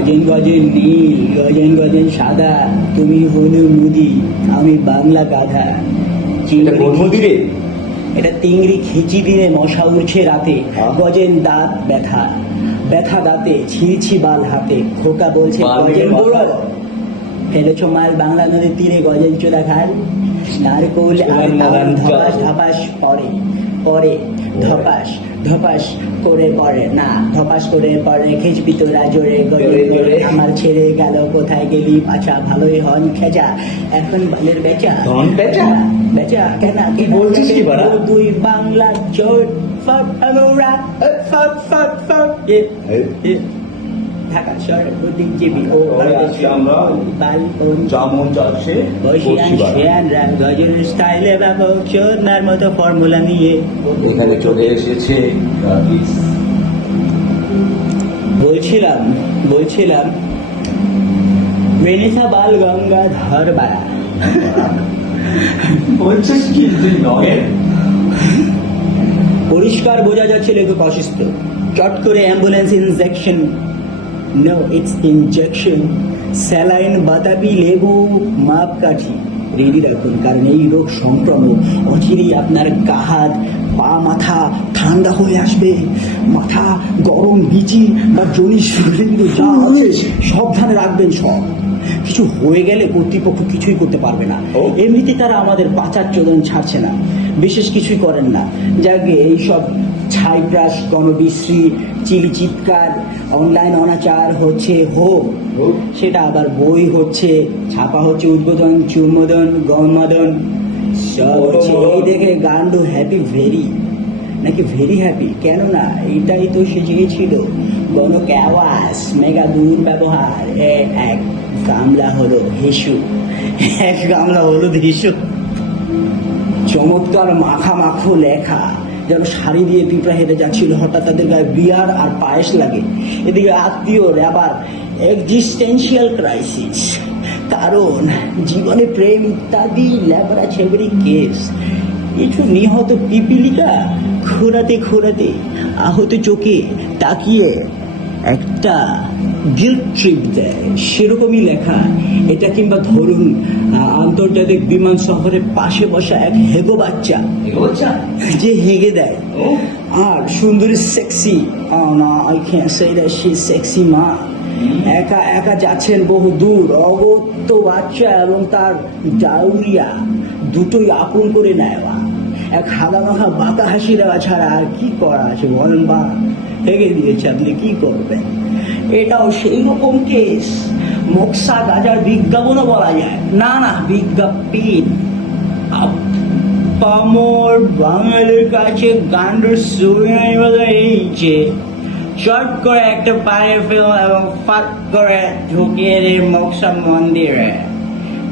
গজেন গজেন নীল গজেন গজেন সাদা, তুমি হলু মুদি আমি বাংলা গাধা। এটা কোন মন্দিরে? এটা তিংড়ি খিচি দিনে মশা উঠছে রাতে, গজেন দাঁত ব্যথা ব্যথা দাঁতে, ছিঁড়ছি বাল হাতে, খোকা বলছে গজেন বুড়ো। ফেলেছ মাল বাংলা নদীর তীরে গজেন চোদা খাল, নারকোল আর তাল ধপাস ধপাস পরে পরে ধপাস ধপাস করে পড়ে না, ধপাস করে পড়ে খিচবি তোরা জোরে গজেন জোরে। আমার ছেড়ে গেল কোথায় গেলি পাছা, ভালোই হন খেজা এখন বালের বেচা। ধন বেচা? বেচা কেন কি বলছিস কি বাড়া? দুই বাংলা চোট ফট আমরা ফট ফট ফট ঢাকা শহরের বুদ্ধিজীবী ও আমরা বালকন যেমন যাচ্ছে বসিয়ান শেয়ানরা গজের স্টাইলে ব্যাপক চোদনার মতো ফর্মুলা নিয়ে এখানে চলে এসেছে গ্রাফিক্স। বলছিলাম রেনেসা বাল গঙ্গাধর বাড়া। বলছিস কি তুই নগেন? পরিষ্কার বোঝা যাচ্ছে লেখক অসুস্থ। চট করে ambulance injection, no it's injection, saline বাতাবি লেবু মাপকাঠি রেডি রাখুন, কারণ এই রোগ সংক্রমণ অচিরেই আপনার গা হাত পা মাথা ঠান্ডা হয়ে আসবে। মাথা গরম বিচি বা জনির শরীর যা আছে সাবধানে রাখবেন। সব কিছু হয়ে গেলে কর্তৃপক্ষ কিছুই করতে পারবে না। এমনিতে তারা আমাদের বাঁচার চোদন ছাড়ছে না, বিশেষ কিছুই করেন না। যাকে এইসব ছাইপ্রাস গণবিশ্রী চিলি চিৎকার অনলাইন অনাচার হচ্ছে হোক, সেটা আবার বই হচ্ছে, ছাপা হচ্ছে, উদ্বোধন চুম্বদন গণমাদন সব হচ্ছে। এই দেখে গান্ডু হ্যাপি ভেরি নাকি ভেরি হ্যাপি, কেননা এটাই তো সে চেয়েছিল। গণ ক্যাওয়াস মেগা দূর ব্যবহার, এক গামলা হলো হিসু, এক গামলা হলুদ হিসু। চমৎকার মাখা মাখো লেখা, যেন শাড়ি দিয়ে পিঁপড়া হেঁটে যাচ্ছিল, হঠাৎ তাদের গায়ে বিয়ার আর পায়েস লাগে। এদিকে আত্মীয় আবার এক্সিস্টেন্সিয়াল ক্রাইসিস, কারণ জীবনে প্রেম ইত্যাদি ল্যাবরা ছেবড়ি কেস। কিছু নিহত পিপিলিকা খোরাতে খোরাতে আহত চোখে তাকিয়ে একটা গিল্ট ট্রিপ দেয়, সেরকমই লেখা এটা। কিংবা ধরুন আন্তর্জাতিক বিমান শহরের পাশে বসা এক হেগো বাচ্চা যে হেগে দেয়, আর সুন্দরী সেক্সি সেক্সি মা একা একা যাচ্ছেন বহু দূর, অগত্য বাচ্চা এবং তার ডাউরিয়া দুটোই আপন করে নেওয়া, এক হাদামাখা বাঁকা হাসি দেওয়া ছাড়া আর কি করা আছে বলেন? বা হেগে দিয়েছে, আপনি কি করবেন? এটাও সেই রকম কেস, মক্সা গাজার বিজ্ঞাপনও বলা যায় না, না বিজ্ঞাপন। পামর বাঙালির কাছে গান্ডুর সুরিয়াই বলে এই যে চট করে একটা পায়ে ফেল এবং ফাঁক করে ঢুকিয়ে রে মক্সা মন্দিরে।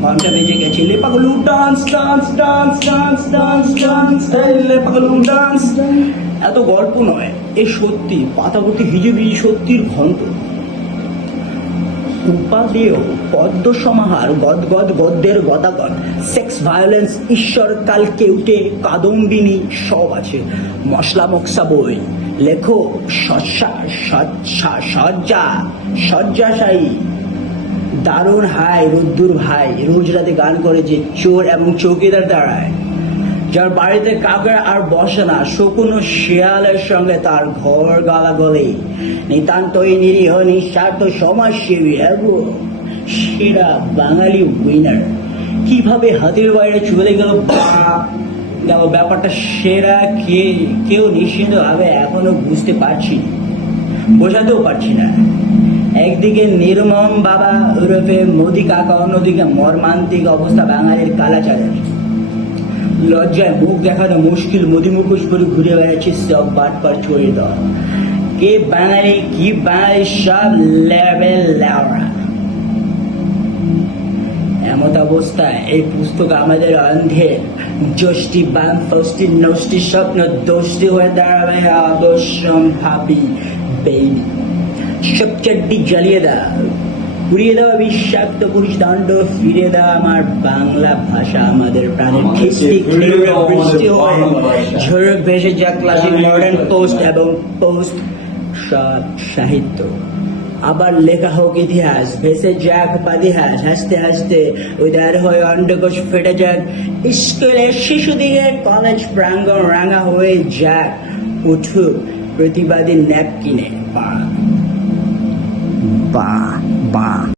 ঘন্টা বেজে গেছে, লে Paglu dance dance dance dance dance dance, লে পাগলু ডান্স। এত গল্প নয়, এ সত্যি পাতাপতি হিজিবি সত্যির ঘন্ট। উপাদেয় পদ্ম সমাহার, গদগদ গদ্যের গদাগদ, সেক্স ভায়োলেন্স, ঈশ্বর কাল কেউটে, কাদম্বিনী সব আছে। মশলা মক্সা বই লেখো, শয্যাশায়ী দারুণ হাই রুদ্দুর ভাই রোজ রাতে গান করে যে চোর এবং চৌকিদার দাঁড়ায়, যার বাড়িতে কাকের আর বসে না, শকুন ও শিয়ালের সঙ্গে তার ঘর গালাগলি, নিতান্তই নিরীহ নিঃস্বার্থ সমাজসেবী এবং সেরা বাঙালি উইনার। কিভাবে হাতের বাইরে চলে গেল ব্যাপারটা সেরা কেউ নিশ্চিতভাবে এখনো বুঝতে পারছি, বোঝাতেও পারছি না। একদিকে নির্মম বাবা ওরফে মোদি কাকা, অন্যদিকে মর্মান্তিক অবস্থা বাঙালির কালাচারের। লজ্জায় মুখ দেখানো মুশকিল, মোদি মুখোশ করে ঘুরে বেড়াচ্ছে সব বাটপার ছড়িয়ে দেওয়া। কে বাঙালি কি বাঙালি সব লেভেল লেওরা। এমত অবস্থায় এই পুস্তক আমাদের অন্ধের যষ্টি বাম ফষ্টি নষ্টি স্বপ্ন দোষটি হয়ে দাঁড়াবে অবশ্যম্ভাবী বেবি। সব চাড্ডি জ্বালিয়ে দাও, উড়িয়ে দেওয়া বিষাক্ত পুরুষ দণ্ড, ফিরে দেওয়া আমার বাংলা ভাষা আমাদের প্রাণের খিস্তি বৃষ্টি হয়ে ঝড় ভেসে যা ক্লাসিক মডার্ন পোস্ট এবং পোস্ট সব সাহিত্য। আবার লেখা হোক ইতিহাস, ভেসে যাক পাদিহাস, হাসতে হাসতে উদার হয়ে অন্ডকোষ ফেটে যাক, স্কুলের শিশুদিকে কলেজ প্রাঙ্গণ রাঙা হয়ে যাক, উঠুক প্রতিবাদী ন্যাপকিনে পা।